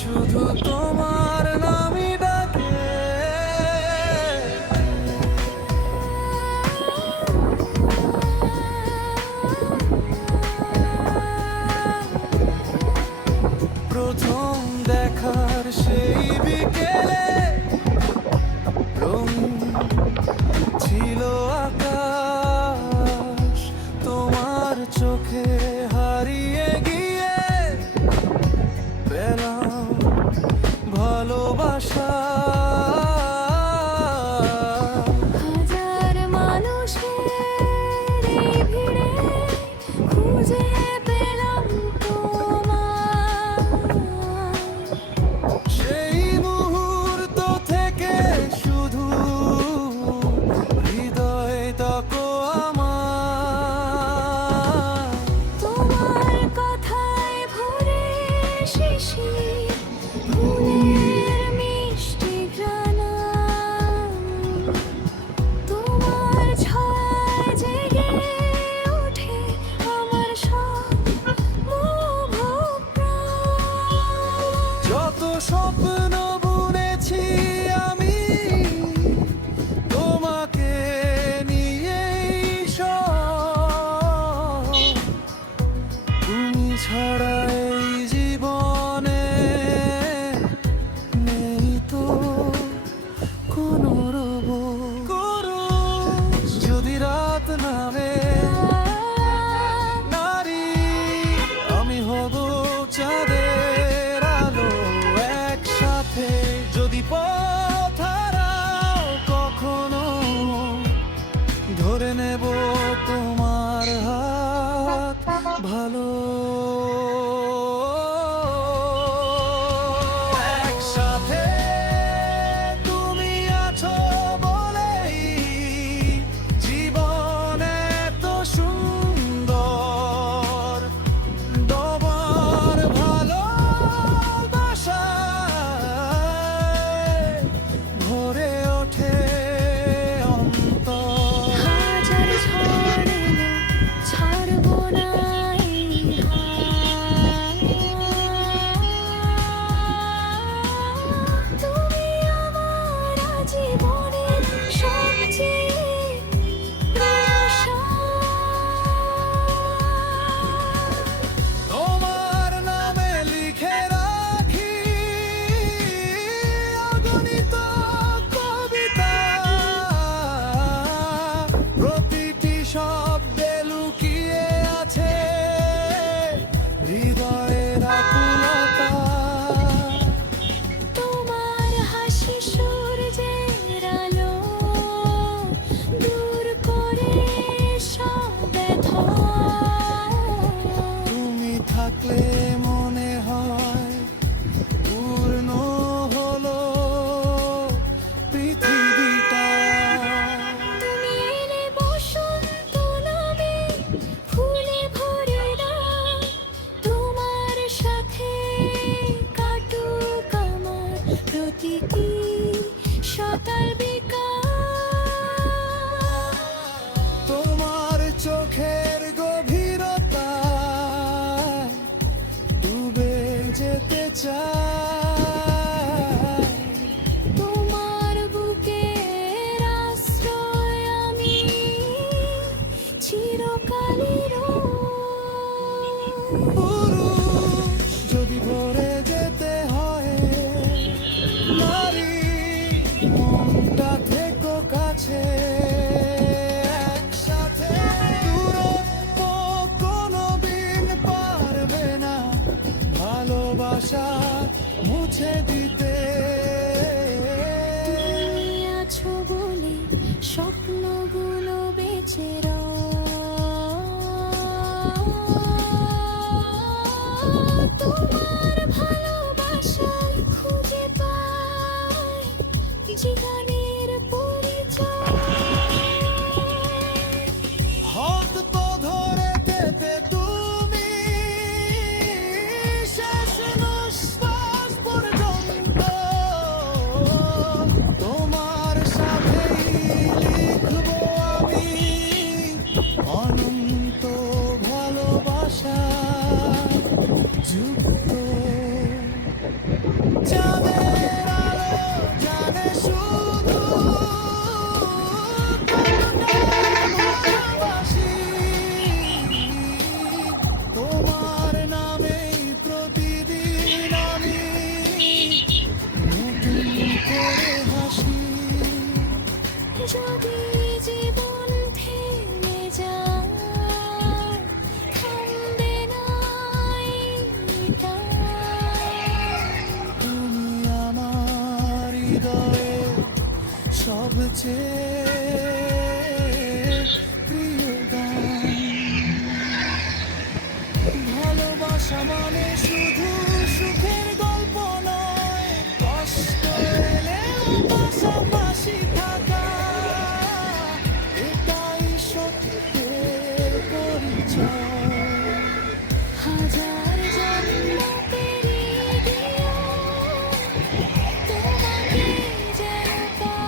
শুধু তোমার নামই ডাকে। প্রথম দেখার সেই বিকেলে রং ছিল আকাশ, তোমার চোখে হারিয়ে গিয়ে পেলাম ভালোবাসা। হাজার মানুষের এই ভিড়ে খুঁজে পেলাম তোমায়। সেই মুহূর্ত থেকে শুধু হৃদয় তাকো আমার। তোমার কথায় ভরে শিশির ফুলের মিষ্টি ঘ্রাণ, তোমার ছয় জেগে ওঠে আমার সব মোহ প্রাণ। যত স্বপ্ন বুনেছি আমি তোমাকে নিয়েই সব, তুমি ছাড়া এই জীবনে নেই তো কোনো রব। করো যদি রাত নামে নারী, আমি হব চাঁদের আলো। একসাথে যদি পথ হারাও কখনো, ধরে নেব তোমার হাত ভালো। একসাথে তুমি আছো বলেই জীবন এত সুন্দর। তোমার ভালোবাসায় ভরে ওঠে অন্তর। হাজার ঝড় এলো ছাড়বো না এই হাত। তুমি আমার জীবনের সবচেয়ে প্রিয় সাথ। তোমার নামে লিখে রাখি অগণিত কবিতা, প্রতিটি শব্দে লুকিয়ে আছে হৃদয়ের আকুলতা। তোমার হাসি সূর্যের আলো দূর করে সব ব্যথা। তুমি থাকলে মনে হয় পূর্ণ হলো পৃথিবীটা। তুমি এলে বসন্ত নামে ফুলে ভরে দাও। তোমার সাথে কাটুক আমার প্রতিটি সকাল বিকাল। তোমার চোখের গভীরতায় ডুবে যেতে চাই। তোমার বুকের আশ্রয় আমি চিরকালই রই। পুরুষ যদি ভরে যেতে হয় নারী, মনটা থেকো কাছে। একসাথে দূরত্ব কোনোদিন পারবে না ভালোবাসা মুছে দিতে। তুমি আছো বলে স্বপ্নগুলো বেঁচে তোমার ভালোবাসায় খুঁজে পাই জীবনের পরিচয়। হাত তো ধরে যেতে তুমি শেষ নিঃশ্বাস পর্যন্ত। তোমার সাথেই লিখবো আমি অনন্ত ভালোবাসা যুক্ত। সবচেয়ে প্রিয় গান। ভালোবাসা মানে শুধু সুখের গল্প নয়, কষ্ট এলেও পাশাপাশি থাকা, এটাই সত্যের পরিচয়। হাজার জন্ম পেরিয়ে গিয়েও তোমাকে যেন পাই।